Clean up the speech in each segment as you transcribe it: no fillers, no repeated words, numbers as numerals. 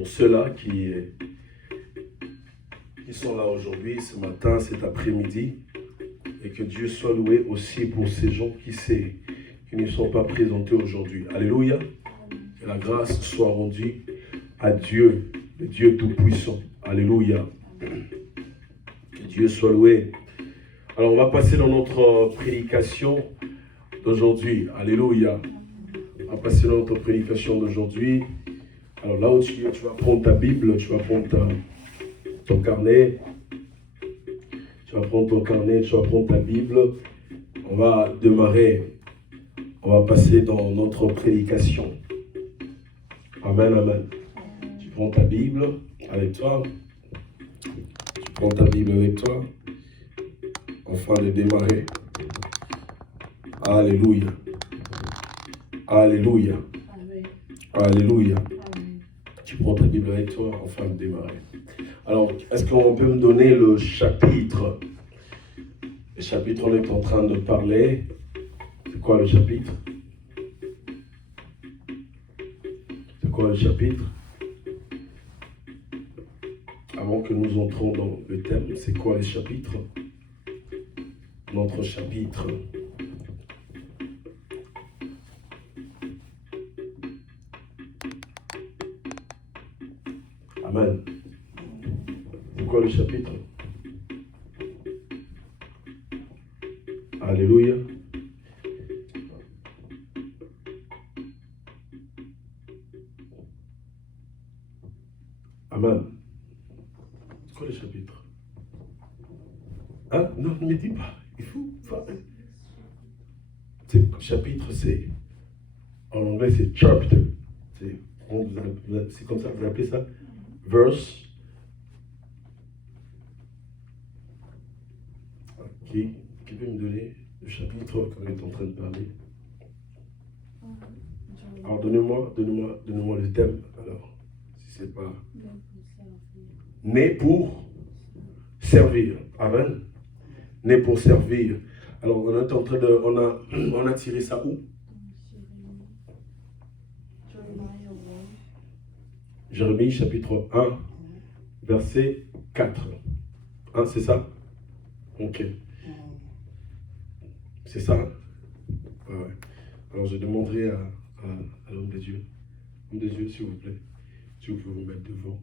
pour ceux-là qui sont là aujourd'hui, ce matin, cet après-midi. Et que Dieu soit loué aussi pour ces gens qui ne sont pas présentés aujourd'hui. Alléluia. Que la grâce soit rendue à Dieu, le Dieu Tout-Puissant. Alléluia. Que Dieu soit loué. Alors, on va passer dans notre prédication d'aujourd'hui. Alléluia. On va passer dans notre prédication d'aujourd'hui. Alors, là où tu vas prendre ta Bible, tu vas prendre ton carnet. Tu vas prendre ton carnet, tu vas prendre ta Bible. On va démarrer. On va passer dans notre prédication. Amen, amen. Tu prends ta Bible avec toi. Tu prends ta Bible avec toi. Afin de démarrer. Alléluia. Alléluia. Amen. Alléluia. Amen. Tu prends ta Bible avec toi afin de démarrer. Alors, est-ce qu'on peut me donner le chapitre? Le chapitre, on est en train de parler. C'est quoi le chapitre? C'est quoi le chapitre? Avant que nous entrons dans le thème, c'est quoi les chapitres? Notre chapitre. Amen. C'est quoi le chapitre? Alléluia. Amen. C'est quoi le chapitre? Hein? Non, ne me dis pas. Il faut. Chapitre, c'est. En anglais, c'est chapter. C'est comme ça que vous appelez ça? Verse. Qui peut me donner le chapitre qu'on est en train de parler? Alors, donnez-moi le thème, alors, si c'est pas... Né pour servir. Amen. Né pour servir. Alors, on est en train de... On a tiré ça où? Jérémie, chapitre 1, verset 4. Hein, c'est ça? Ok. C'est ça? Ouais. Alors, je demanderai à l'homme de Dieu. L'homme de Dieu, s'il vous plaît. Si vous pouvez vous mettre devant.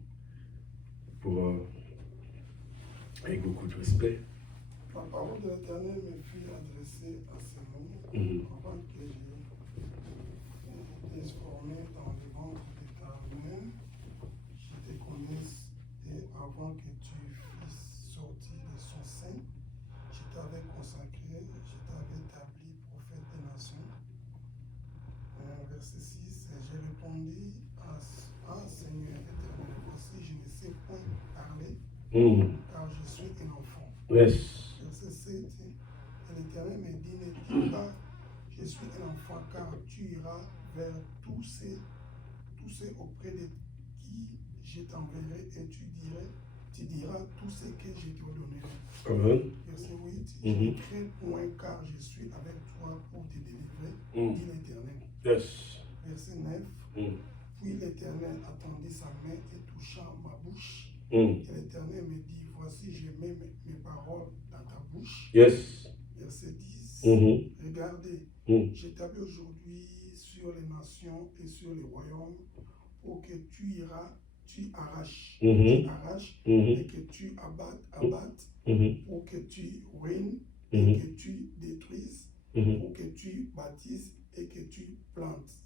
Pour, avec beaucoup de respect. La parole de l'Éternel me fut adressée à ce moment avant que je t'ai formé dans le ventre de ta mère, je te connaisse et avant que tu fusses sorti de son sein, je t'avais consacré, je t'avais établi prophète des nations. Verset 6, j'ai répondu à Seigneur éternel, voici je ne sais point parler, car je suis un enfant. Yes. Verset 7, et l'Éternel me dit, ne dis pas, je suis un enfant, car tu iras vers tous ceux auprès de qui je t'enverrai et tu diras tout ce que je te donnerai. Verset 8, je ne crains point, car je suis avec toi pour te délivrer, dit l'Éternel. Yes. Verset 9, puis l'Éternel attendit sa main et toucha ma bouche. Et l'Éternel me dit, voici, je mets mes paroles dans ta bouche. Yes. Verset 10, regardez, j'établis aujourd'hui sur les nations et sur les royaumes pour que tu arraches, et que tu abattes, pour que tu ruines et que tu détruises, pour que tu bâtisses et que tu plantes.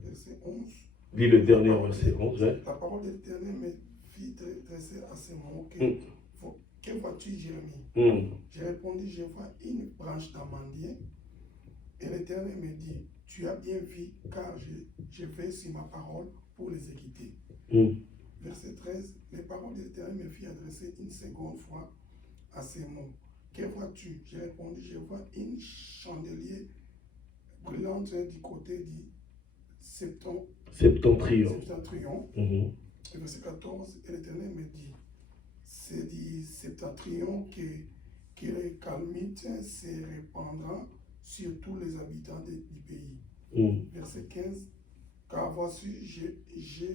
Verset 11. Lis le dernier verset 11. Ouais. La parole de l'Éternel me fit dresser à ce moment que vois-tu, Jérémie? J'ai répondu, je vois une branche d'amandier. Et l'Éternel me dit, tu as bien vu, car je vais sur ma parole pour les équiter. Verset 13, les paroles de l'Éternel me fit adresser une seconde fois à ces mots. Que vois-tu? J'ai répondu, je vois une chandelier brillante du côté du septentrion. Verset 14, et l'Éternel me dit, c'est du septentrion que les calamites se répandra sur tous les habitants du pays. Verset 15, car voici, je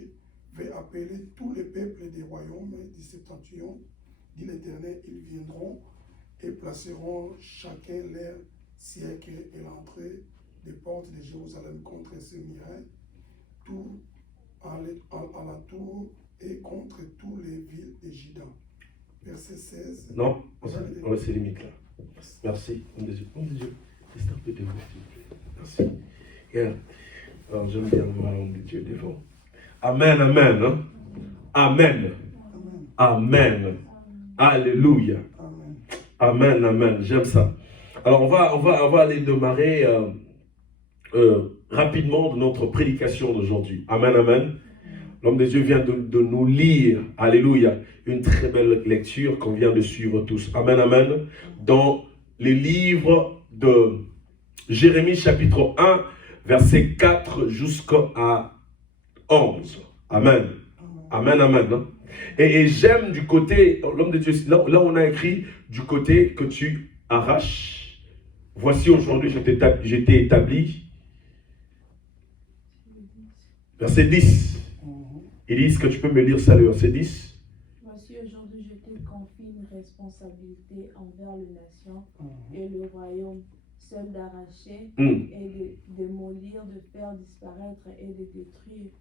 vais appeler tous les peuples des royaumes du septentrion, dit l'Éternel, ils viendront et placeront chacun leur siècle et l'entrée des portes de Jérusalem contre ces murailles, tout à la tour et contre tous les villes de Juda. Verset 16. Non, on va se limiter là. Merci. Homme de Dieu. C'est un peu de vous, s'il vous plaît. Merci. Yeah. Alors, j'aime bien voir l'homme de Dieu devant. Amen, amen. Hein? Amen. Amen. Alléluia. Amen, amen. J'aime ça. Alors, on va aller démarrer rapidement de notre prédication d'aujourd'hui. Amen, amen. L'homme de Dieu vient de nous lire, alléluia, une très belle lecture qu'on vient de suivre tous. Amen, amen. Dans les livres de Jérémie chapitre 1, verset 4 jusqu'à 11. Amen. Amen, amen. Hein? Et j'aime du côté, l'homme de Dieu, là on a écrit du côté que tu arraches. Voici aujourd'hui, je t'ai établi. Verset 10. Ils disent que tu peux me lire ça, le verset 10. Voici aujourd'hui, je te confie une responsabilité envers les nations et le royaume, seul d'arracher et de démolir, de faire disparaître et de détruire,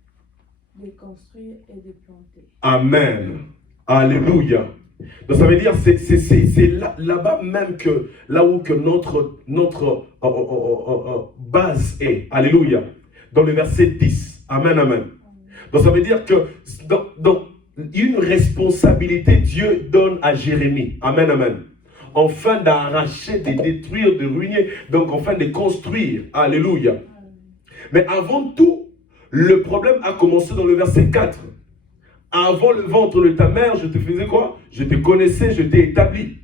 de construire et de planter. Amen. Alléluia. Donc ça veut dire c'est là-bas même que là où que notre base est. Alléluia. Dans le verset 10. Amen, amen. Donc ça veut dire que dans une responsabilité Dieu donne à Jérémie. Amen, amen. Enfin d'arracher, de détruire, de ruiner, donc enfin de construire. Alléluia. Mais avant tout, le problème a commencé dans le verset 4. Avant le ventre de ta mère, je te faisais quoi? Je te connaissais, je t'ai établi.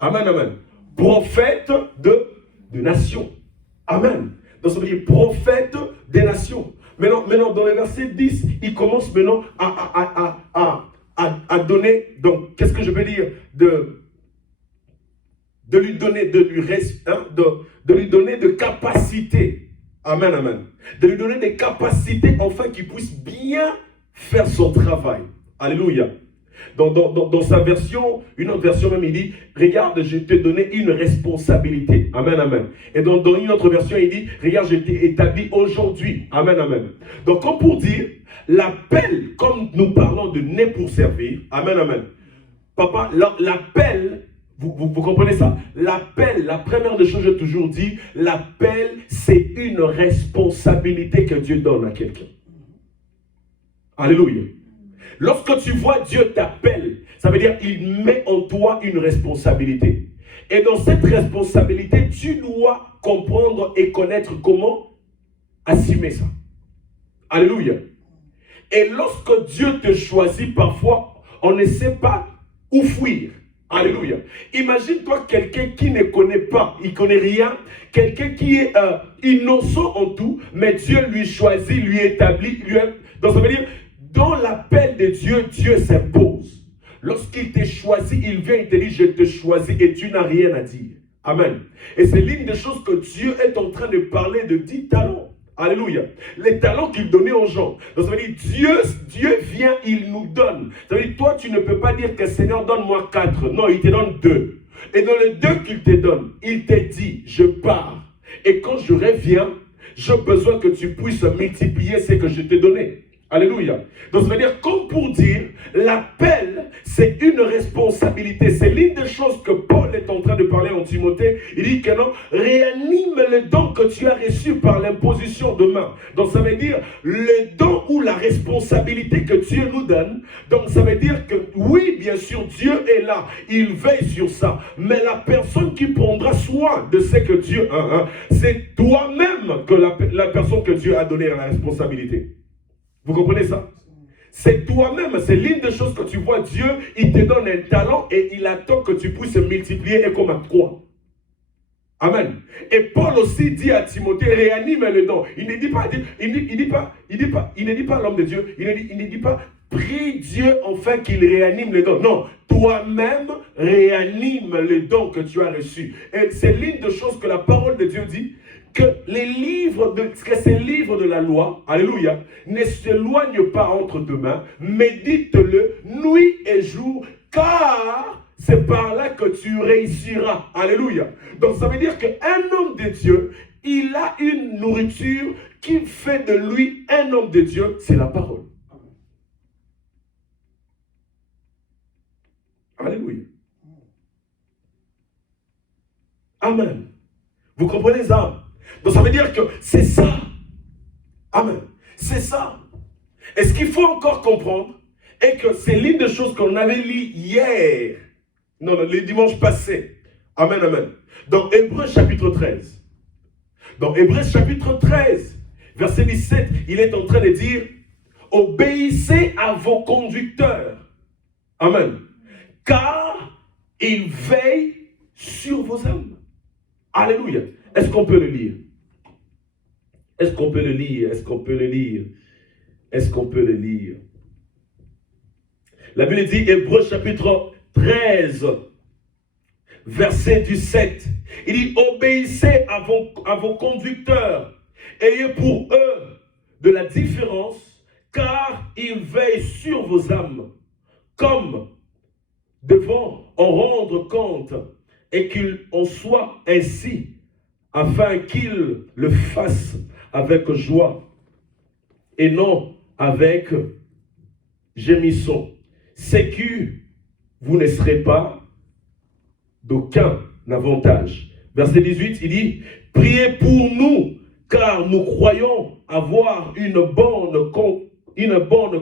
Amen, amen. Prophète de nations. Amen. Donc ça veut dire prophète des nations. Maintenant, dans le verset 10, il commence maintenant à donner, donc, qu'est-ce que je veux dire? De lui donner, de lui donner de capacités. Amen, amen. De lui donner des capacités, afin qu'il puisse bien faire son travail. Alléluia. Dans sa version, une autre version même, il dit, regarde, je t'ai donné une responsabilité. Amen, amen. Et dans une autre version, il dit, regarde, je t'ai établi aujourd'hui. Amen, amen. Donc, comme pour dire, l'appel, comme nous parlons de né pour servir. Amen, amen. Papa, l'appel, vous comprenez ça? L'appel, la première des choses, j'ai toujours dit, l'appel, c'est une responsabilité que Dieu donne à quelqu'un. Alléluia. Lorsque tu vois Dieu t'appelle, ça veut dire qu'il met en toi une responsabilité. Et dans cette responsabilité, tu dois comprendre et connaître comment assumer ça. Alléluia. Et lorsque Dieu te choisit, parfois, on ne sait pas où fuir. Alléluia. Imagine-toi quelqu'un qui ne connaît pas, il ne connaît rien, quelqu'un qui est innocent en tout, mais Dieu lui choisit, lui établit, donc ça veut dire, dans l'appel de Dieu, Dieu s'impose. Lorsqu'il t'a choisi, il vient, il te dit, je te choisis et tu n'as rien à dire. Amen. Et c'est l'une des choses que Dieu est en train de parler de 10 talents. Alléluia. Les talents qu'il donnait aux gens. Donc ça veut dire, Dieu vient, il nous donne. Ça veut dire, toi, tu ne peux pas dire que Seigneur, donne-moi 4. Non, il te donne 2. Et dans les 2 qu'il te donne, il te dit, je pars. Et quand je reviens, j'ai besoin que tu puisses multiplier ce que je t'ai donné. Alléluia. Donc ça veut dire, comme pour dire, l'appel, c'est une responsabilité. C'est l'une des choses que Paul est en train de parler en Timothée. Il dit que non, réanime le don que tu as reçu par l'imposition de main. Donc ça veut dire, le don ou la responsabilité que Dieu nous donne. Donc ça veut dire que oui, bien sûr, Dieu est là. Il veille sur ça. Mais la personne qui prendra soin de ce que Dieu a, c'est toi-même que la personne que Dieu a donné la responsabilité. Vous comprenez ça? C'est toi-même, c'est l'une des choses que tu vois. Dieu, il te donne un talent et il attend que tu puisses multiplier et comme à 3. Amen. Et Paul aussi dit à Timothée, réanime le don. Il ne dit pas, il ne dit pas l'homme de Dieu, il ne dit pas, prie Dieu enfin qu'il réanime le don. Non, toi-même réanime le don que tu as reçu. Et c'est l'une des choses que la parole de Dieu dit, que ces livres de la loi, alléluia, ne s'éloignent pas entre tes mains, médite-le nuit et jour, car c'est par là que tu réussiras. Alléluia. Donc ça veut dire qu'un homme de Dieu, il a une nourriture qui fait de lui un homme de Dieu, c'est la parole. Alléluia. Amen. Vous comprenez ça? Donc ça veut dire que c'est ça. Amen. C'est ça. Et ce qu'il faut encore comprendre est que c'est l'une des choses qu'on avait lues hier. Non, les dimanches passés. Amen, amen. Dans Hébreux chapitre 13. Dans Hébreux chapitre 13, verset 17, il est en train de dire, obéissez à vos conducteurs. Amen. Car ils veillent sur vos âmes. Alléluia. Est-ce qu'on peut le lire? Est-ce qu'on peut le lire? Est-ce qu'on peut le lire? Est-ce qu'on peut le lire? La Bible dit, Hébreux chapitre 13, verset 17. Il dit, obéissez à vos conducteurs. Ayez pour eux de la différence, car ils veillent sur vos âmes, comme devant en rendre compte, et qu'il en soit ainsi, afin qu'ils le fassent avec joie, et non avec gémisson. C'est que vous ne serez pas d'aucun avantage. Verset 18, il dit, priez pour nous, car nous croyons avoir une bonne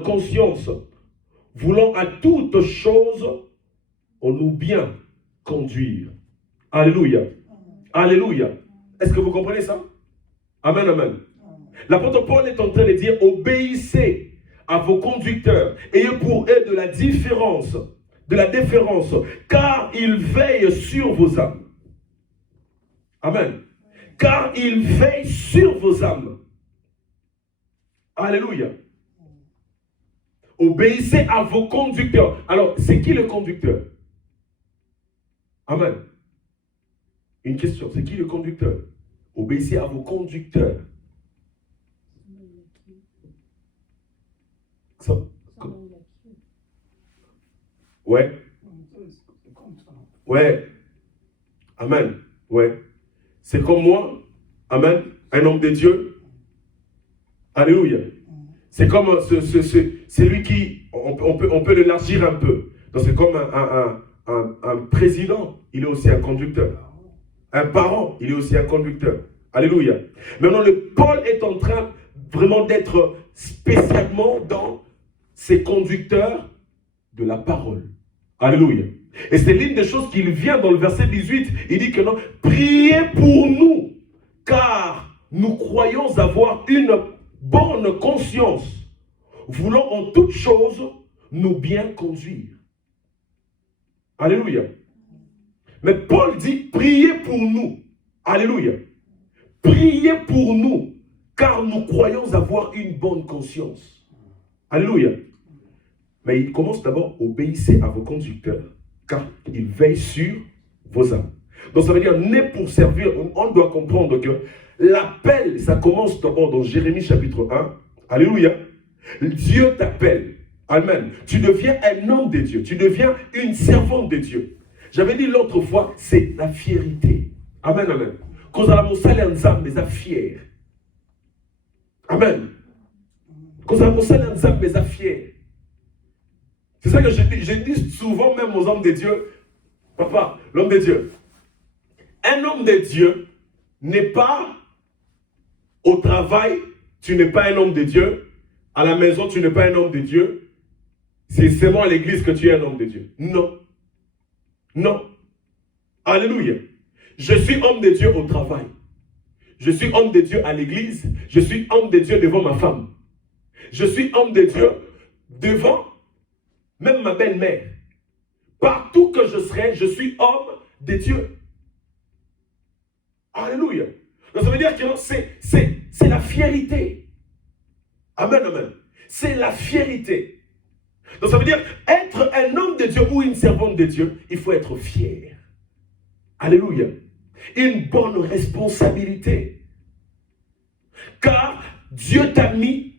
conscience, voulant à toutes choses en nous bien conduire. Alléluia. Alléluia. Est-ce que vous comprenez ça? Amen, amen. L'apôtre Paul est en train de dire, obéissez à vos conducteurs, ayez pour eux de la différence, de la déférence, car ils veillent sur vos âmes. Amen. Car ils veillent sur vos âmes. Alléluia. Obéissez à vos conducteurs. Alors, c'est qui le conducteur? Amen. Une question, c'est qui le conducteur? Obéissez à vos conducteurs. Ça. Ouais. Ouais. Amen. Ouais. C'est comme moi. Amen. Un homme de Dieu. Alléluia. C'est comme c'est lui qui, on peut l'élargir un peu. Donc c'est comme un président, il est aussi un conducteur. Un parent, il est aussi un conducteur. Alléluia. Maintenant, le Paul est en train vraiment d'être spécialement dans ces conducteurs de la parole. Alléluia. Et c'est l'une des choses qu'il vient dans le verset 18. Il dit que non, priez pour nous, car nous croyons avoir une bonne conscience, voulant en toutes choses nous bien conduire. Alléluia. Mais Paul dit, priez pour nous. Alléluia. Priez pour nous, car nous croyons avoir une bonne conscience. Alléluia. Mais il commence d'abord, obéissez à vos conducteurs, car ils veillent sur vos âmes. Donc ça veut dire, né pour servir, on doit comprendre que l'appel, ça commence d'abord dans Jérémie chapitre 1. Alléluia. Dieu t'appelle. Amen. Tu deviens un homme de Dieu. Tu deviens une servante de Dieu. J'avais dit l'autre fois, c'est la fierté. Amen, amen. Quand on a mon salaire en mais fier. Amen. Quand on a mon salaire en mais fier. C'est ça que je dis souvent même aux hommes de Dieu. Papa, l'homme de Dieu. Un homme de Dieu n'est pas au travail, tu n'es pas un homme de Dieu. À la maison, tu n'es pas un homme de Dieu. C'est seulement à l'église que tu es un homme de Dieu. Non. Non. Alléluia. Je suis homme de Dieu au travail. Je suis homme de Dieu à l'église. Je suis homme de Dieu devant ma femme. Je suis homme de Dieu devant même ma belle-mère. Partout que je serai, je suis homme de Dieu. Alléluia. Donc ça veut dire que c'est la fierté. Amen, amen. C'est la fierté. Donc ça veut dire être un homme de Dieu ou une servante de Dieu, il faut être fier. Alléluia. Une bonne responsabilité. Car Dieu t'a mis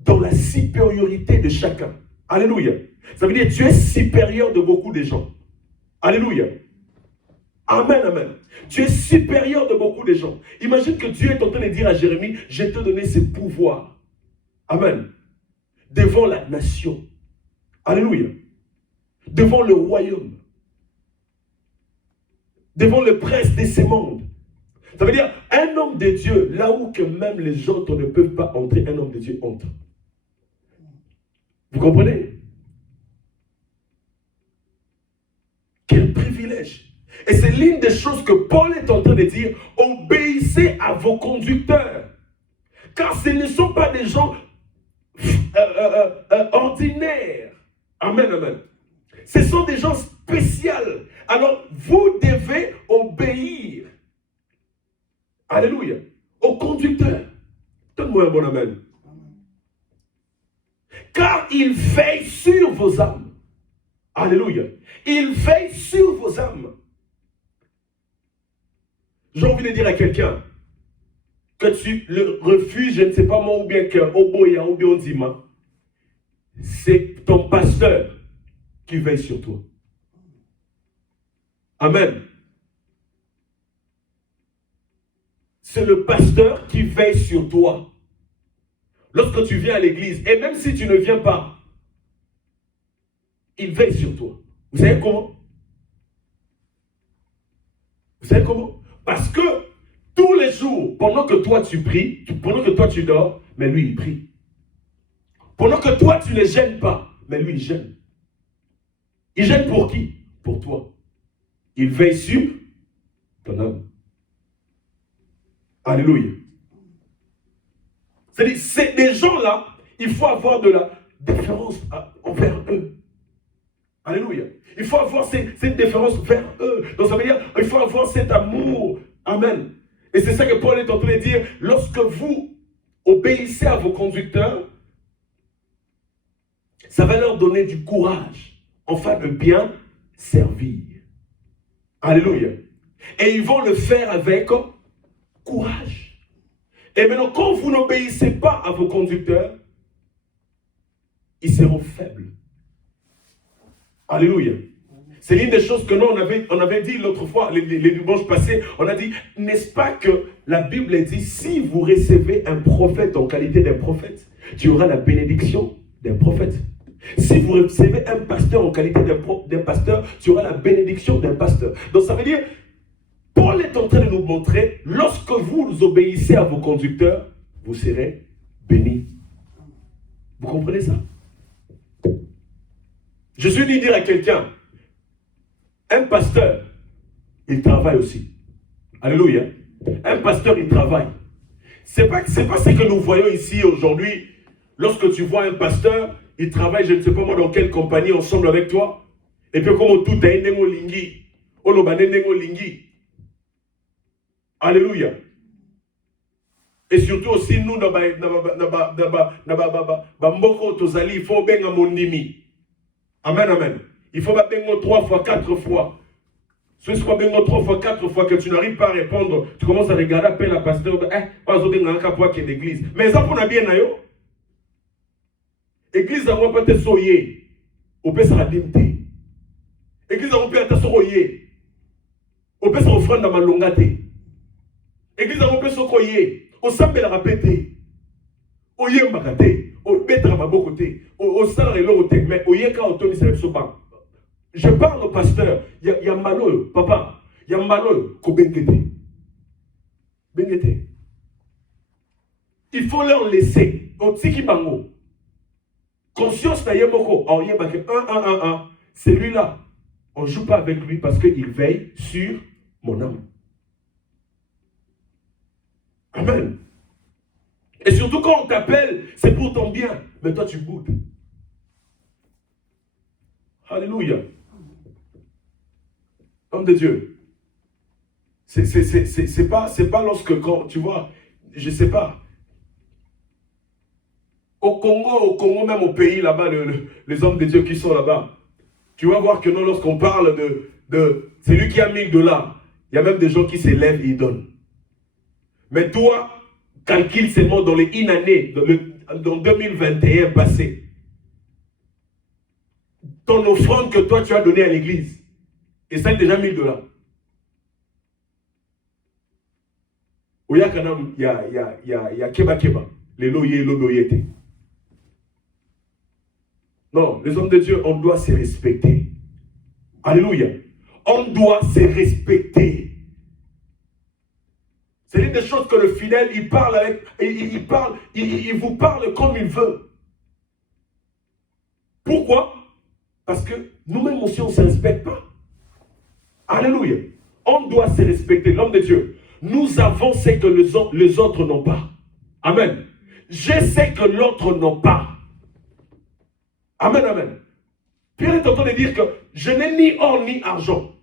dans la supériorité de chacun. Alléluia. Ça veut dire que tu es supérieur de beaucoup de gens. Alléluia. Amen, amen. Tu es supérieur de beaucoup de gens. Imagine que Dieu est en train de dire à Jérémie, je t'ai donné ce pouvoir. Amen. Devant la nation. Alléluia. Devant le royaume. Devant le prince de ce monde. Ça veut dire, un homme de Dieu, là où que même les autres ne peuvent pas entrer, un homme de Dieu entre. Vous comprenez? Quel privilège. Et c'est l'une des choses que Paul est en train de dire, obéissez à vos conducteurs. Car ce ne sont pas des gens ordinaires. Amen, amen. Ce sont des gens spéciaux. Alors, vous devez obéir. Alléluia. Au conducteur. Donne-moi un bon amen. Car il veille sur vos âmes. Alléluia. Il veille sur vos âmes. J'ai envie de dire à quelqu'un que tu le refuges, je ne sais pas moi, ou bien qu'un Oboya, ou bien Ondima, c'est ton pasteur qui veille sur toi. Amen. C'est le pasteur qui veille sur toi. Lorsque tu viens à l'église, et même si tu ne viens pas, il veille sur toi. Vous savez comment? Vous savez comment? Parce que tous les jours, pendant que toi tu pries, pendant que toi tu dors, mais lui il prie. Pendant que toi tu ne gênes pas, mais lui il gêne. Il gêne pour qui? Pour toi. Il veille sur ton âme. Alléluia. C'est-à-dire, c'est des gens-là, il faut avoir de la déférence envers eux. Alléluia. Il faut avoir cette déférence vers eux. Donc ça veut dire, il faut avoir cet amour. Amen. Et c'est ça que Paul est en train de dire. Lorsque vous obéissez à vos conducteurs, ça va leur donner du courage, afin de bien servir. Alléluia. Et ils vont le faire avec courage. Et maintenant, quand vous n'obéissez pas à vos conducteurs, ils seront faibles. Alléluia. C'est l'une des choses que nous, on avait dit l'autre fois, les dimanches passés, on a dit, n'est-ce pas que la Bible dit, si vous recevez un prophète en qualité d'un prophète, tu auras la bénédiction d'un prophète. Si vous recevez un pasteur en qualité d'un pasteur, tu auras la bénédiction d'un pasteur. Donc ça veut dire, Paul est en train de nous montrer, lorsque vous obéissez à vos conducteurs, vous serez bénis. Vous comprenez ça? Je suis venu dire à quelqu'un, un pasteur, il travaille aussi. Alléluia. Un pasteur, il travaille. C'est pas ce que nous voyons ici aujourd'hui. Lorsque tu vois un pasteur, il travaille, je ne sais pas moi dans quelle compagnie, ensemble avec toi. Et puis comme tout est nengo lingi. Lingi. Alléluia. Et surtout aussi, nous, il faut bien mondimi. Amen, amen. Il faut bien 3 fois, 4 fois. Si ce soit bien 3 fois, 4 fois que tu n'arrives pas à répondre, tu commences à regarder, appeler la pasteur, pas de l'église. Mais ça, pour bien, l'église n'a pas été soyée. Au père, ça va dimter. L'église n'a pas été soyée. Au père, ça va offrir dans ma longate. L'église n'a pas été soyée. Au sambe la répété. Au yembakate. Au betra ma bokote. Au salare l'autre. Mais au yeka autoni c'est le soban. Je parle au pasteur. Il y a malo, papa. Il y a malo ko bengete. Bengete. Il faut leur laisser. Au tiki bango. Conscience na yemoko. En yembake 1. Celui-là. On ne joue pas avec lui parce qu'il veille sur mon âme. Amen. Et surtout quand on t'appelle, c'est pour ton bien. Mais toi tu boudes. Alléluia. Homme de Dieu. C'est pas lorsque quand, tu vois, je sais pas. Au Congo même au pays là-bas, les hommes de Dieu qui sont là-bas. Tu vas voir que non, lorsqu'on parle de c'est lui qui a $1000. Il y a même des gens qui s'élèvent et ils donnent. Mais toi, calcule seulement dans les une année, dans 2021 passé. Ton offrande que toi tu as donnée à l'église, et ça déjà $1000. Il y a keba. Les loyers, l'odoyété. Non, les hommes de Dieu, on doit se respecter. Alléluia. On doit se respecter. C'est une des choses que le fidèle, il parle avec, il vous parle comme il veut. Pourquoi? Parce que nous-mêmes aussi, on ne se respecte pas. Alléluia. On doit se respecter, l'homme de Dieu. Nous avons ce que les autres n'ont pas. Amen. Je sais que l'autre n'a pas. Amen, amen. Pierre est en train de dire que je n'ai ni or ni argent.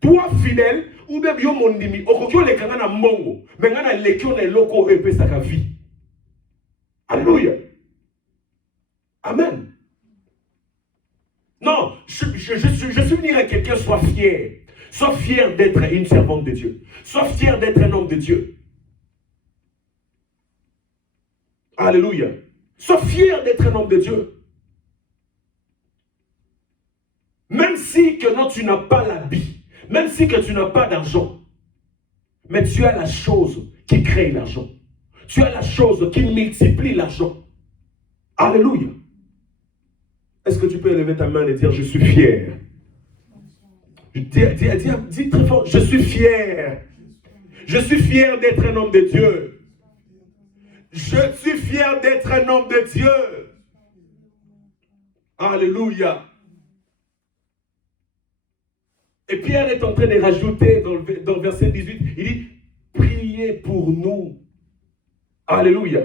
Toi, fidèle, ou bien yo mondimi, okokyo le kanga na mongo, mais ngana lekyo na loko epe sa vie. Alléluia. Amen. Non, je suis venu à quelqu'un, sois fier. Sois fier d'être une servante de Dieu. Sois fier d'être un homme de Dieu. Alléluia. Sois fier d'être un homme de Dieu. Même si que non, tu n'as pas l'habit, même si que tu n'as pas d'argent, mais tu as la chose qui crée l'argent. Tu as la chose qui multiplie l'argent. Alléluia. Est-ce que tu peux élever ta main et dire je suis fier? Dis très fort, je suis fier. Je suis fier d'être un homme de Dieu. Je suis fier d'être un homme de Dieu. Alléluia. Et Pierre est en train de rajouter dans le verset 18, il dit, priez pour nous. Alléluia.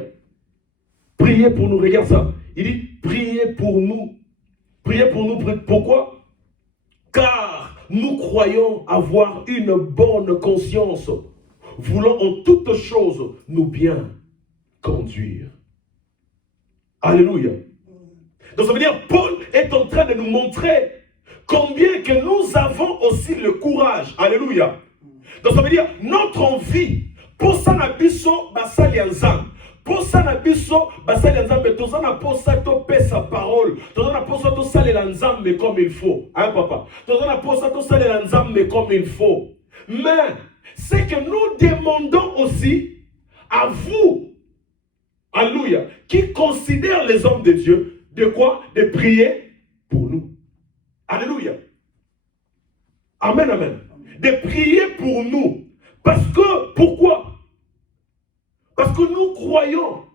Priez pour nous, regarde ça. Il dit, priez pour nous. Priez pour nous, pourquoi? Car nous croyons avoir une bonne conscience, voulant en toutes choses nous bien conduire. Alléluia. Donc ça veut dire, Paul est en train de nous montrer combien que nous avons aussi le courage. Alléluia. Donc ça veut dire, notre envie, pour ça na biso basali ensemble. Pour ça na biso basali ensemble, tout ça na pour ça topé sa parole. Tout ça na pour ça to sali ensemble comme il faut. Hein papa? Tout ça na pour ça to sali ensemble comme il faut. Mais c'est que nous demandons aussi à vous, alléluia, qui considèrent les hommes de Dieu, de quoi? De prier pour nous. Alléluia. Amen, amen. De prier pour nous. Parce que, pourquoi? Parce que nous croyons,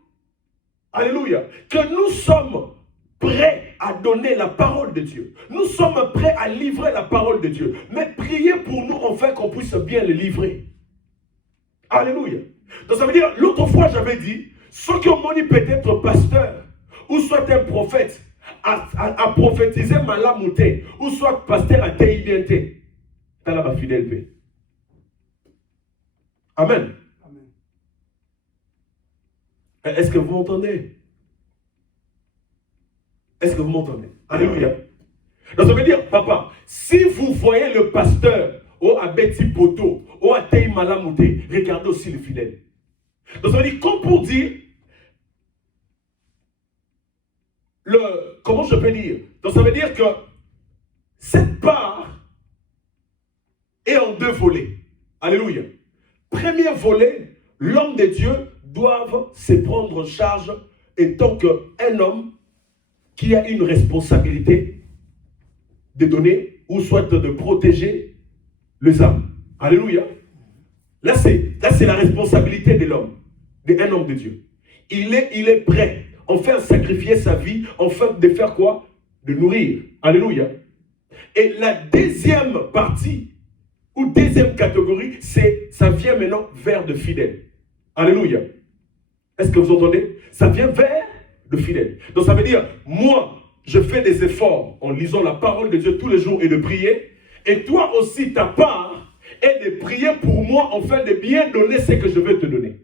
alléluia, que nous sommes prêts à donner la parole de Dieu. Nous sommes prêts à livrer la parole de Dieu. Mais priez pour nous, afin qu'on puisse bien le livrer. Alléluia. Donc ça veut dire, l'autre fois j'avais dit, ceux qui ont dit peut-être pasteur, ou soit un prophète, à prophétiser malamouté, ou soit pasteur à TIBNT. T'as là ma fidèle. Amen. Amen. Est-ce que vous m'entendez? Est-ce que vous m'entendez? Alléluia. Donc ça veut dire, papa, si vous voyez le pasteur, ou à Betty Poto, ou à Tei Malamouté, regardez aussi le fidèle. Donc ça veut dire, comme pour dire, comment je peux dire? Donc ça veut dire que cette part est en deux volets. Alléluia. Premier volet, l'homme de Dieu doit se prendre en charge étant qu'un homme qui a une responsabilité de donner ou soit de protéger les âmes. Alléluia. Là c'est la responsabilité de l'homme, d'un homme de Dieu. Il est prêt. Enfin, sacrifier sa vie, enfin, de faire quoi? De nourrir. Alléluia. Et la deuxième partie, ou deuxième catégorie, ça vient maintenant vers le fidèle. Alléluia. Est-ce que vous entendez? Ça vient vers le fidèle. Donc ça veut dire, moi, je fais des efforts en lisant la parole de Dieu tous les jours et de prier. Et toi aussi, ta part est de prier pour moi, afin de bien donner ce que je veux te donner.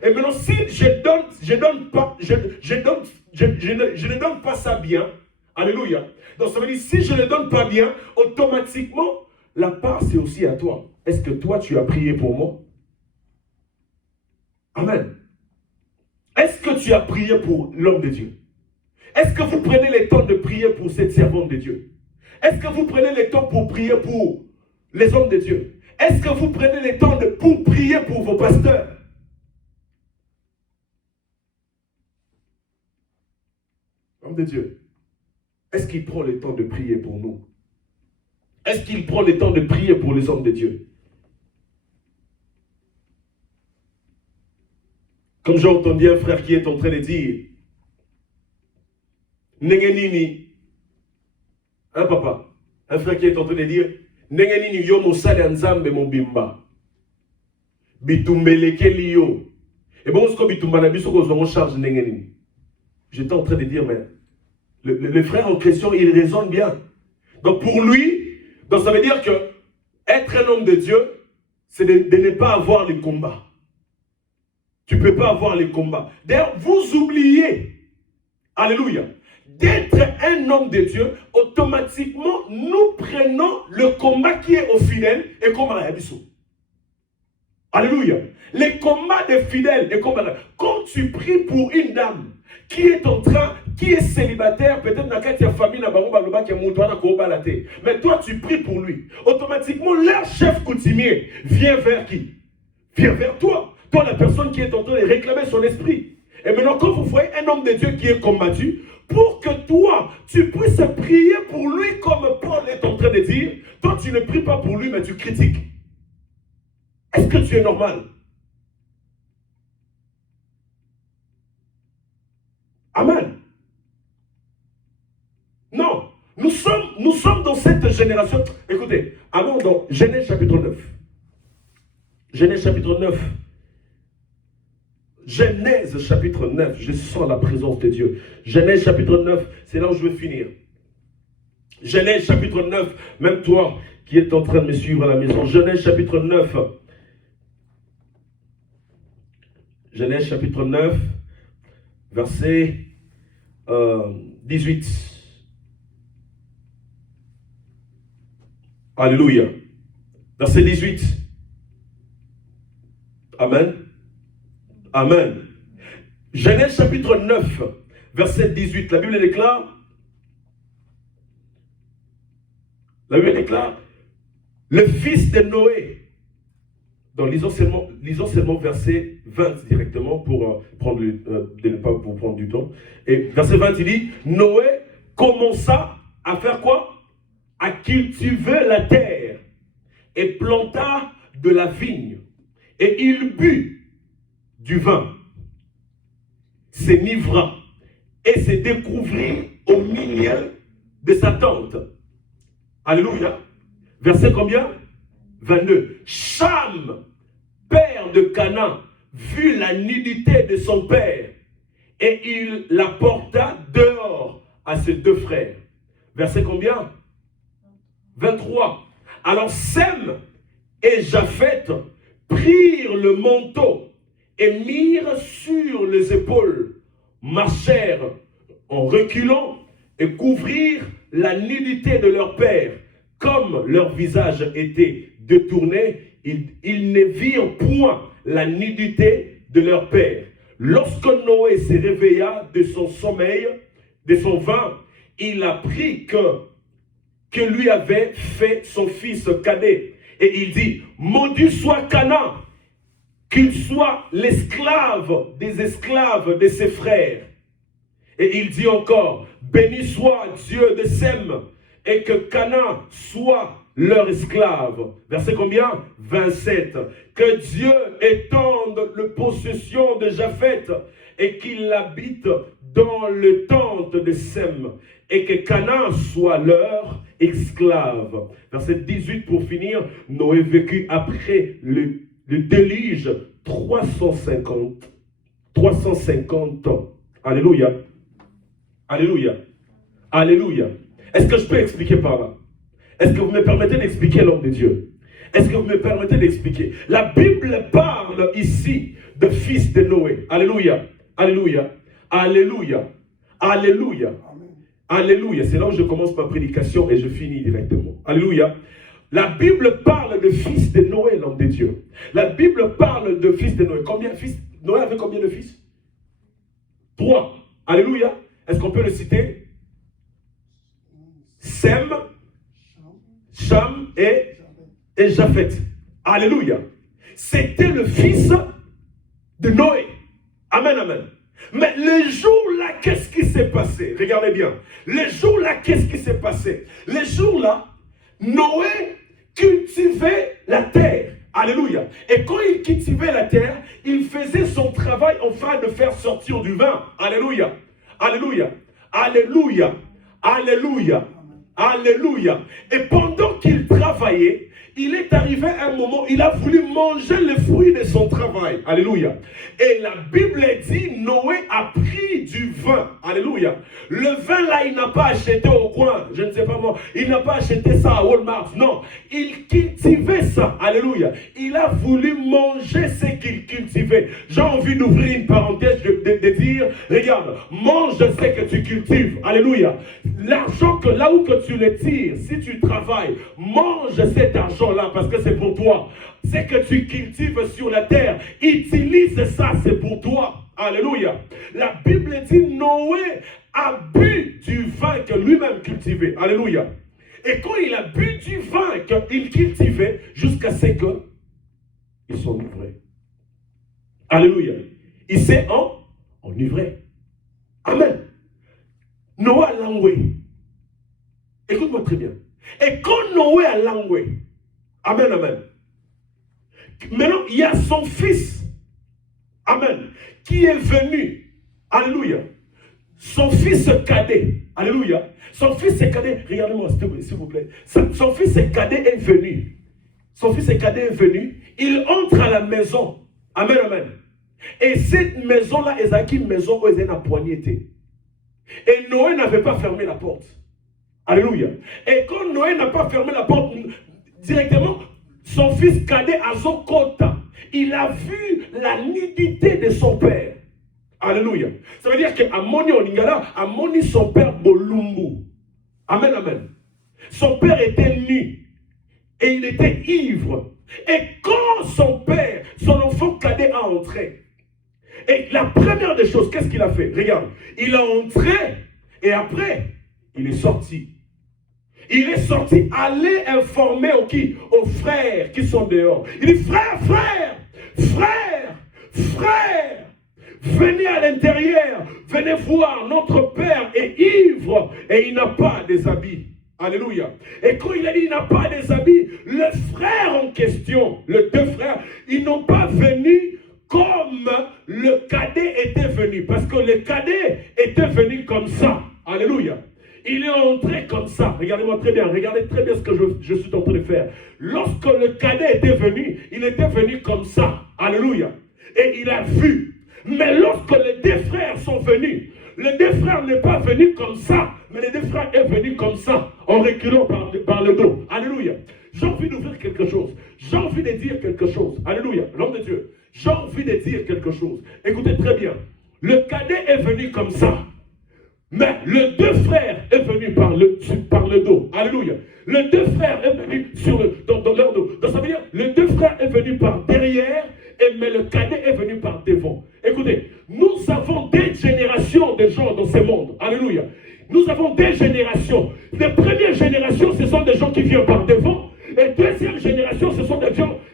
Et maintenant, si je ne donne pas ça bien, alléluia. Donc ça veut dire, si je ne donne pas bien, automatiquement, la part c'est aussi à toi. Est-ce que toi tu as prié pour moi? Amen. Est-ce que tu as prié pour l'homme de Dieu? Est-ce que vous prenez le temps de prier pour cette servante de Dieu? Est-ce que vous prenez le temps pour prier pour les hommes de Dieu? Est-ce que vous prenez le temps pour prier pour vos pasteurs? Homme de Dieu, est-ce qu'il prend le temps de prier pour nous? Est-ce qu'il prend le temps de prier pour les hommes de Dieu? Comme j'ai entendu un frère qui est en train de dire, Nengenini, hein papa, un frère qui est en train de dire, Nengenini yo mosale nzambe mobimba, bitumbeleke liyo. Et bon, ce que bitumba na biso ko zo charge Nengenini. J'étais en train de dire, mais le frère en question, il raisonne bien. Donc pour lui, donc ça veut dire que être un homme de Dieu, c'est de ne pas avoir les combats. Tu ne peux pas avoir les combats. D'ailleurs, vous oubliez, alléluia, d'être un homme de Dieu, automatiquement, nous prenons le combat qui est aux fidèles et comme à Yabiso. Alléluia. Les combats des fidèles et comme quand tu pries pour une dame qui est célibataire, peut-être dans la famille, mais toi tu pries pour lui. Automatiquement, leur chef coutumier vient vers qui? Vient vers toi. Toi, la personne qui est en train de réclamer son esprit. Et maintenant, quand vous voyez un homme de Dieu qui est combattu, pour que toi, tu puisses prier pour lui comme Paul est en train de dire, toi tu ne pries pas pour lui, mais tu critiques. Est-ce que tu es normal? Amen. Non, nous sommes dans cette génération. Écoutez, allons dans Genèse chapitre 9. Genèse chapitre 9. Genèse chapitre 9, je sens la présence de Dieu. Genèse chapitre 9, c'est là où je veux finir. Genèse chapitre 9, même toi qui es en train de me suivre à la maison. Genèse chapitre 9. Genèse chapitre 9, verset 18. Alléluia. Verset 18. Amen. Amen. Genèse chapitre 9, verset 18. La Bible déclare, le fils de Noé. Donc lisons seulement verset 20 directement pour de ne pas vous prendre du temps. Et verset 20, il dit, Noé commença à faire quoi? À cultiver la terre et planta de la vigne. Et il but du vin, s'enivra et se découvrit au milieu de sa tente. Alléluia. Verset combien? 22. Cham, père de Canaan, vit la nudité de son père et il la porta dehors à ses deux frères. Verset combien? 23. Alors Sem et Japheth prirent le manteau et mirent sur les épaules, marchèrent en reculant et couvrirent la nudité de leur père. Comme leur visage était détourné, ils ne virent point la nudité de leur père. Lorsque Noé se réveilla de son sommeil, de son vin, il apprit que lui avait fait son fils cadet. Et il dit, maudit soit Canaan, qu'il soit l'esclave des esclaves de ses frères. Et il dit encore, béni soit Dieu de Sem, et que Canaan soit leur esclave. Verset combien? 27. Que Dieu étende la possession de Japheth, et qu'il habite dans le tente de Sem, et que Canaan soit leur esclave. Verset 18 pour finir, Noé vécut après le déluge 350 ans. Alléluia. Alléluia. Alléluia. Est-ce que je peux expliquer par là? Est-ce que vous me permettez d'expliquer l'homme de Dieu? Est-ce que vous me permettez d'expliquer? La Bible parle ici de fils de Noé. Alléluia. Alléluia. Alléluia. Alléluia. Alléluia. C'est là où je commence ma prédication et je finis directement. Alléluia. La Bible parle de fils de Noé, l'homme de Dieu. La Bible parle de fils de Noé. Combien de fils? Noé avait combien de fils? 3. Alléluia. Est-ce qu'on peut le citer? Sem, Cham et Japhet. Alléluia. C'était le fils de Noé. Amen, amen. Mais le jour-là, qu'est-ce qui s'est passé? Regardez bien. Le jour-là, qu'est-ce qui s'est passé? Le jour-là, Noé cultivait la terre. Alléluia. Et quand il cultivait la terre, il faisait son travail afin de faire sortir du vin. Alléluia. Alléluia. Alléluia. Alléluia. Alléluia. Et pendant qu'il travaillait, il est arrivé à un moment, il a voulu manger le fruit de son travail. Alléluia. Et la Bible dit, Noé a pris du vin. Alléluia. Le vin là, il n'a pas acheté au coin. Je ne sais pas moi. Il n'a pas acheté ça à Walmart. Non. Il cultivait ça. Alléluia. Il a voulu manger ce qu'il cultivait. J'ai envie d'ouvrir une parenthèse, de dire, regarde, mange ce que tu cultives. Alléluia. L'argent que là où que tu le tires, si tu travailles, mange cet argent-là parce que c'est pour toi. Ce que tu cultives sur la terre, utilise ça, c'est pour toi. Alléluia. La Bible dit Noé a bu du vin que lui-même cultivait. Alléluia. Et quand il a bu du vin qu'il cultivait, jusqu'à ce qu'il s'enivrait. Alléluia. Il s'est enivré. Amen. Noé a langué. Écoute-moi très bien. Et quand Noé a langué, amen, amen. Maintenant, il y a son fils, amen, qui est venu, alléluia. Son fils cadet, alléluia. Son fils cadet, regardez-moi s'il vous plaît. Son fils cadet est venu. Son fils cadet est venu. Il entre à la maison, amen, amen. Et cette maison-là, c'est une maison où il y a une poignée. Et Noé n'avait pas fermé la porte. Alléluia. Et quand Noé n'a pas fermé la porte, directement, son fils cadet à son côté, il a vu la nudité de son père. Alléluia. Ça veut dire qu'à Moni Oningala, à Moni son père Bolumbu. Amen, amen. Son père était nu. Et il était ivre. Et quand son père, son enfant cadet a entré, et la première des choses, qu'est-ce qu'il a fait? Regarde, il a entré et après, il est sorti. Il est sorti, aller informer aux frères qui sont dehors. Il dit, frère, venez à l'intérieur, venez voir, notre père est ivre et il n'a pas des habits. Alléluia. Et quand il a dit il n'a pas des habits, le frère en question, les deux frères, ils n'ont pas venu comme le cadet était venu. Parce que le cadet était venu comme ça. Alléluia. Il est entré comme ça. Regardez-moi très bien. Regardez très bien ce que je suis en train de faire. Lorsque le cadet était venu, il était venu comme ça. Alléluia. Et il a vu. Mais lorsque les deux frères sont venus, le deux frères n'est pas venu comme ça, mais les deux frères est venu comme ça, en reculant par le dos. Alléluia. J'ai envie d'ouvrir quelque chose. J'ai envie de dire quelque chose. Alléluia. L'homme de Dieu. J'ai envie de dire quelque chose. Écoutez très bien. Le cadet est venu comme ça. Mais le deux frères est venu par le dos. Alléluia. Le deux frères est venu dans leur dos. Donc ça veut dire, le deux frères est venu par derrière, mais le cadet est venu par devant. Écoutez, nous avons des générations de gens dans ce monde. Alléluia. Nous avons des générations. Les premières générations, ce sont des gens qui viennent par devant. Et deuxième génération, ce sont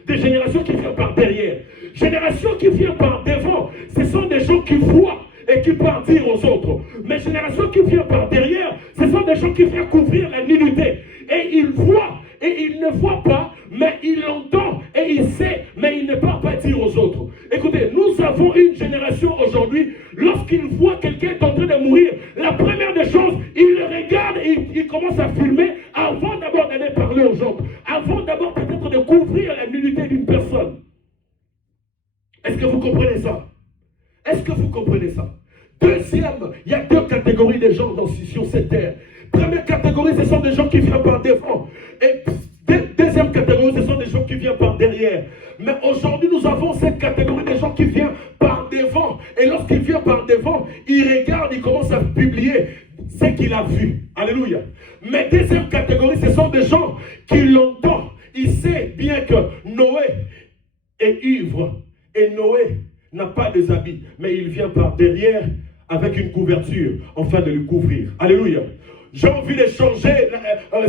des générations qui viennent par derrière. Génération qui vient par devant, ce sont des gens qui voient et qui partent dire aux autres. Mais génération qui vient par derrière, ce sont des gens qui viennent couvrir la nudité. Et ils voient, et ils ne voient pas, mais ils l'entendent, et ils savent, mais ils ne partent pas dire aux autres. Écoutez, nous avons une génération aujourd'hui, lorsqu'ils voient quelqu'un est en train de mourir, la première des choses, ils le regardent et ils commencent à filmer avant d'abord d'aller parler aux autres, avant d'abord peut-être de couvrir la nudité d'une personne. Est-ce que vous comprenez ça? Est-ce que vous comprenez ça? Deuxième, il y a deux catégories de gens sur cette terre. Première catégorie, ce sont des gens qui viennent par devant. Et deuxième catégorie, ce sont des gens qui viennent par derrière. Mais aujourd'hui, nous avons cette catégorie de gens qui viennent par devant. Et lorsqu'ils viennent par devant, ils regardent, ils commencent à publier ce qu'il a vu. Alléluia. Mais deuxième catégorie, ce sont des gens qui l'entendent. Ils savent bien que Noé est ivre. Et Noé n'a pas des habits, mais il vient par derrière avec une couverture, afin de lui couvrir. Alléluia. J'ai envie de changer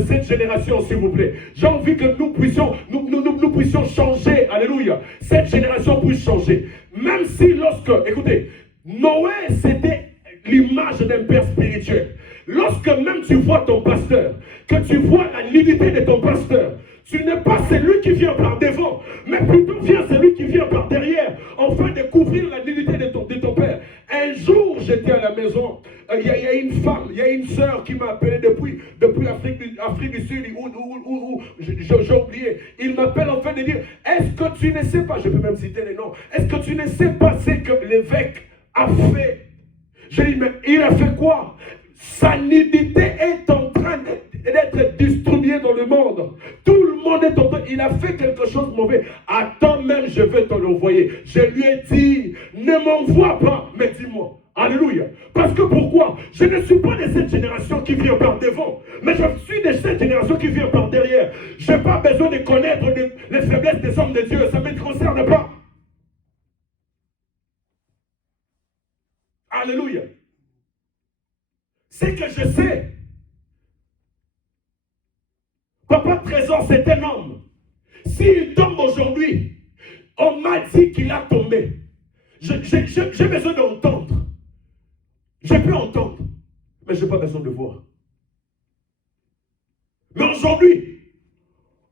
cette génération, s'il vous plaît. J'ai envie que nous puissions changer. Alléluia. Cette génération puisse changer. Même si écoutez, Noé, c'était l'image d'un père spirituel. Lorsque même tu vois ton pasteur, que tu vois la nudité de ton pasteur, tu n'es pas celui qui vient par devant, mais plutôt celui qui vient par derrière, afin de couvrir la nudité de ton père. Un jour, j'étais à la maison, il y a une femme, il y a une sœur qui m'a appelé depuis l'Afrique du Sud, où j'ai oublié. Il m'appelle en fait de dire, est-ce que tu ne sais pas, je peux même citer les noms, est-ce que tu ne sais pas ce que l'évêque a fait? Je dis, mais il a fait quoi? Sa nudité est en train d'être distribuée dans le monde. Tout le monde est en train. Il a fait quelque chose de mauvais. Attends même, je vais te l'envoyer. Je lui ai dit, ne m'envoie pas, mais dis-moi. Alléluia. Parce que pourquoi? Je ne suis pas de cette génération qui vient par devant, mais je suis de cette génération qui vient par derrière. Je n'ai pas besoin de connaître les faiblesses des hommes de Dieu. Ça ne me concerne pas. Alléluia. C'est que je sais. Papa Trésor, c'est un homme. S'il tombe aujourd'hui, on m'a dit qu'il a tombé. J'ai besoin d'entendre. Je peux entendre, mais je n'ai pas besoin de voir. Mais aujourd'hui,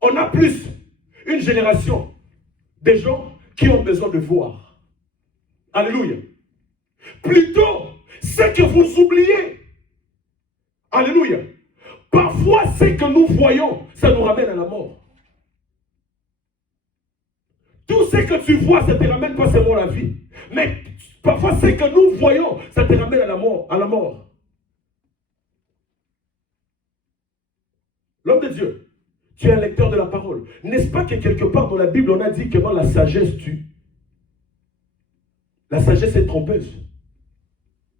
on a plus une génération de gens qui ont besoin de voir. Alléluia. Plutôt, ce que vous oubliez. Alléluia. Parfois, ce que nous voyons, ça nous ramène à la mort. Tout ce que tu vois, ça ne te ramène pas seulement à la vie. Mais parfois, ce que nous voyons, ça te ramène à la mort. L'homme de Dieu, tu es un lecteur de la parole. N'est-ce pas que quelque part dans la Bible, on a dit que la sagesse tue? La sagesse est trompeuse.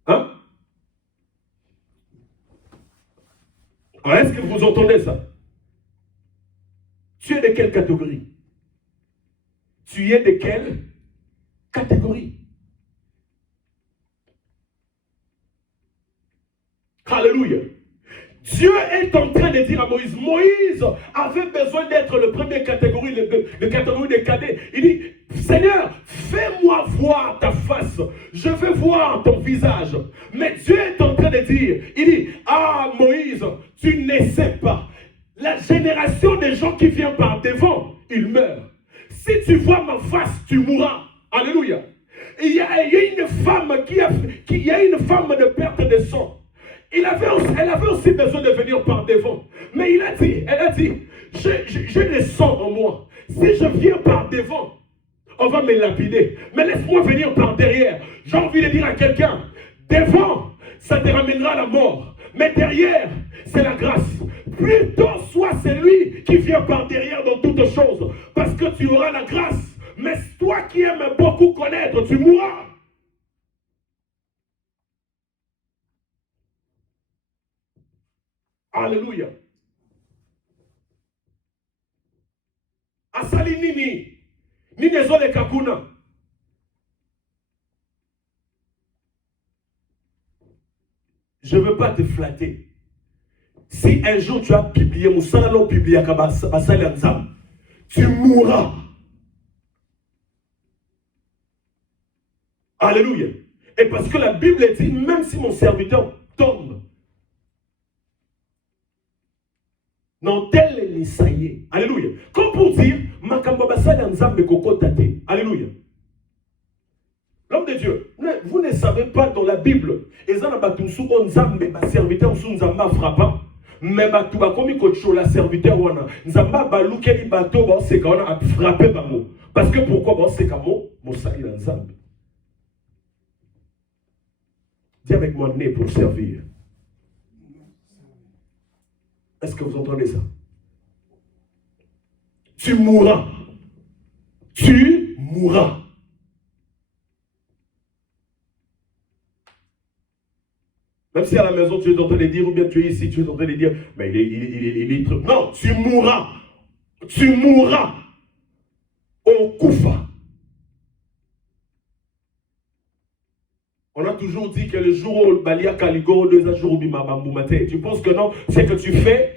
Hein? Est-ce que vous entendez ça? Tu es de quelle catégorie? Tu es de quelle catégorie? Alléluia. Dieu est en train de dire à Moïse, Moïse avait besoin d'être le premier catégorie, le catégorie des cadets. Il dit, Seigneur, fais-moi voir ta face. Je veux voir ton visage. Mais Dieu est en train de dire, il dit, ah Moïse, tu ne sais pas. La génération des gens qui viennent par devant, ils meurent. Si tu vois ma face, tu mourras. Alléluia. Il y a une femme qui a une femme de perte de sang. Elle avait aussi besoin de venir par devant. Mais elle a dit, j'ai le sang en moi. Si je viens par devant, on va me lapider. Mais laisse-moi venir par derrière. J'ai envie de dire à quelqu'un, devant, ça te ramènera à la mort. Mais derrière, c'est la grâce. Plutôt sois celui qui vient par derrière dans toutes choses. Parce que tu auras la grâce. Mais toi qui aimes beaucoup connaître, tu mourras. Alléluia. Asali nini. Nini zole kakuna. Je ne veux pas te flatter. Si un jour tu as publié Moussalo publié Kabasali Anzam, tu mourras. Alléluia. Et parce que la Bible dit, même si mon serviteur tombe, non tel est l'Issaïe. Alléluia. Comme pour dire, Makambabasali Anzam Kokotate. Alléluia. L'homme de Dieu, vous ne savez pas dans la Bible, serviteur sous Nzamba frappant, mais Batouba comme la serviteur wana, Nzamba balukeli bato c'est qu'on a frappé bamo. Parce que pourquoi c'est comme Moussa il Nzamba. Dis avec moi né pour servir. Est-ce que vous entendez ça? Tu mourras. Tu mourras. Même si à la maison tu es en train de dire, ou bien tu es ici, tu es en train de dire, mais il est trop. Non, tu mourras. Tu mourras. On koufa. On a toujours dit que le jour où Balia Kaligo, 2 jours où Bimabamboumate, tu penses que non, c'est que tu fais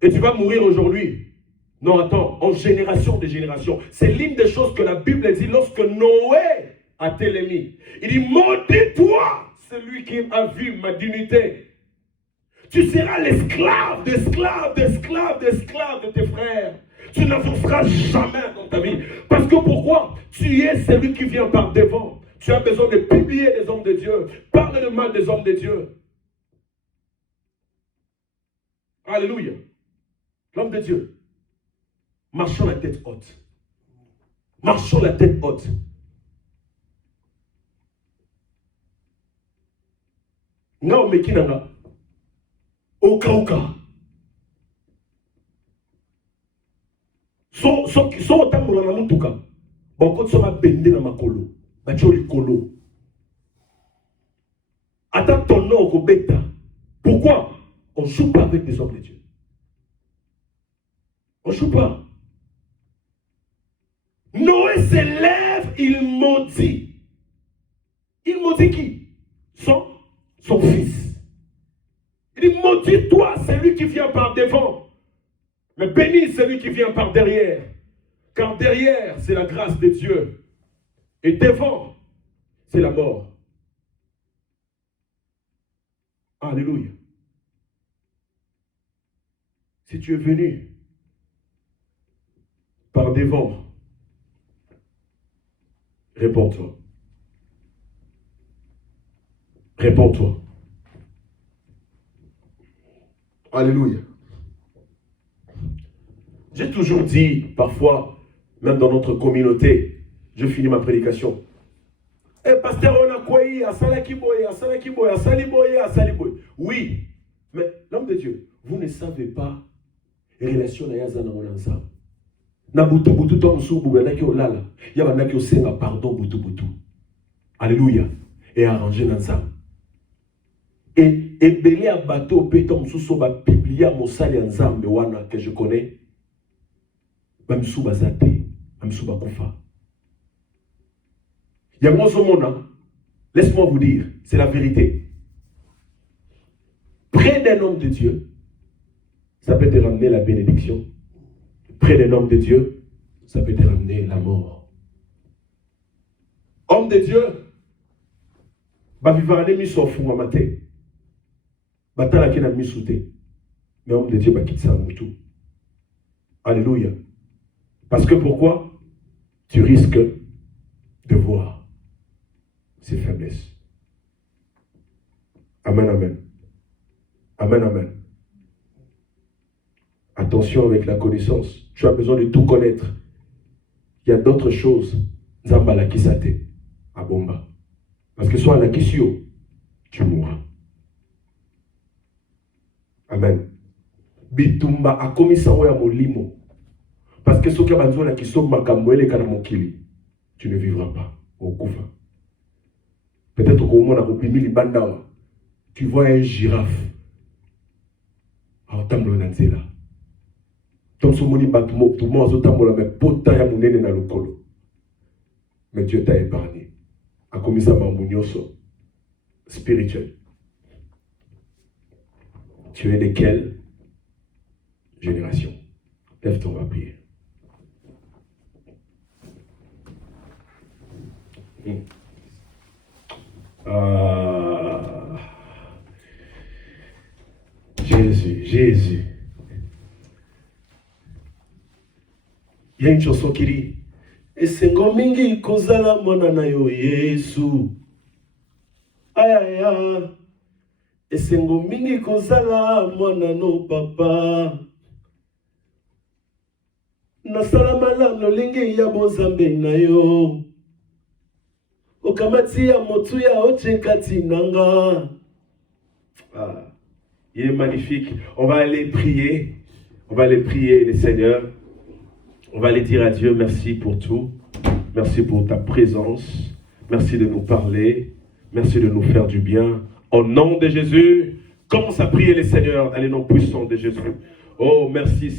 et tu vas mourir aujourd'hui. Non, attends, en génération de génération. C'est l'une des choses que la Bible dit lorsque Noé a télémis. Il dit, maudis-toi, celui qui a vu ma dignité. Tu seras l'esclave, d'esclave de tes frères. Tu n'avanceras jamais dans ta vie. Parce que pourquoi? Tu es celui qui vient par devant. Tu as besoin de publier les hommes de Dieu. Parle le mal des hommes de Dieu. Alléluia. L'homme de Dieu. Marchons la tête haute. Marchons la tête haute. Nga mekinanga. Oka. So otambola na mutuka. Boko so bende na makolo. Bacho likolo. Ata ton nom au bêta. Pourquoi? On ne joue pas avec des hommes de Dieu. On ne joue pas. Noé s'élève, il maudit. Il maudit qui? Son fils. Il dit, maudis-toi, celui qui vient par devant. Mais bénis celui qui vient par derrière. Car derrière, c'est la grâce de Dieu. Et devant, c'est la mort. Alléluia. Si tu es venu par devant, réponds-toi. Réponds-toi. Alléluia. J'ai toujours dit, parfois, même dans notre communauté, je finis ma prédication. Eh, pasteur, on a quoi? Oui, mais l'homme de Dieu, vous ne savez pas les relations de Yazana ensemble. Na butu butu tom subu benaki olala. Ya banaki osenga pardon butu butu. Alléluia. Et arranger ensemble. Et belé à bateau pétom sous ba biblia mosali ensemble wana que je connais. Même sous bazate, même sous bakufa. Laisse-moi vous dire, c'est la vérité. Près d'un homme de Dieu, ça peut te ramener la bénédiction. Près d'un homme de Dieu, ça peut te ramener la mort. Homme de Dieu, vivre mis sur fumamate. Batala qui n'a mis sous thé. Mais homme de Dieu, quitte ça tout. Alléluia. Parce que pourquoi? Tu risques de voir ses faiblesses. Amen, amen. Amen, amen. Attention avec la connaissance. Tu as besoin de tout connaître. Il y a d'autres choses. Zambala qui sate. À bomba. Parce que soit la kisio, tu mourras. Amen. Bitumba a commis ça à molimo. Parce que ce qui a besoin de kisio makamwele kana mokili. Tu ne vivras pas. Au koufa. Peut-être qu'au moment où tu vois un girafe. Alors, mais Dieu t'a épargné. A commis ça spirituel. Tu es de quelle génération? Lève-toi, on va prier. Jésus. Il y a une chanson qui dit Esengo mingi kozala mwana na yo Yesu. Aya. Esengo mingi kozala mwana no papa. Nasala malam no lingi ya bonzambe na yo. Okamati ya motu ya ochekati nanga. Il est magnifique. On va aller prier. On va aller prier le Seigneur. On va aller dire à Dieu merci pour tout. Merci pour ta présence. Merci de nous parler. Merci de nous faire du bien. Au nom de Jésus, commence à prier le Seigneur dans les noms puissants de Jésus. Oh, merci.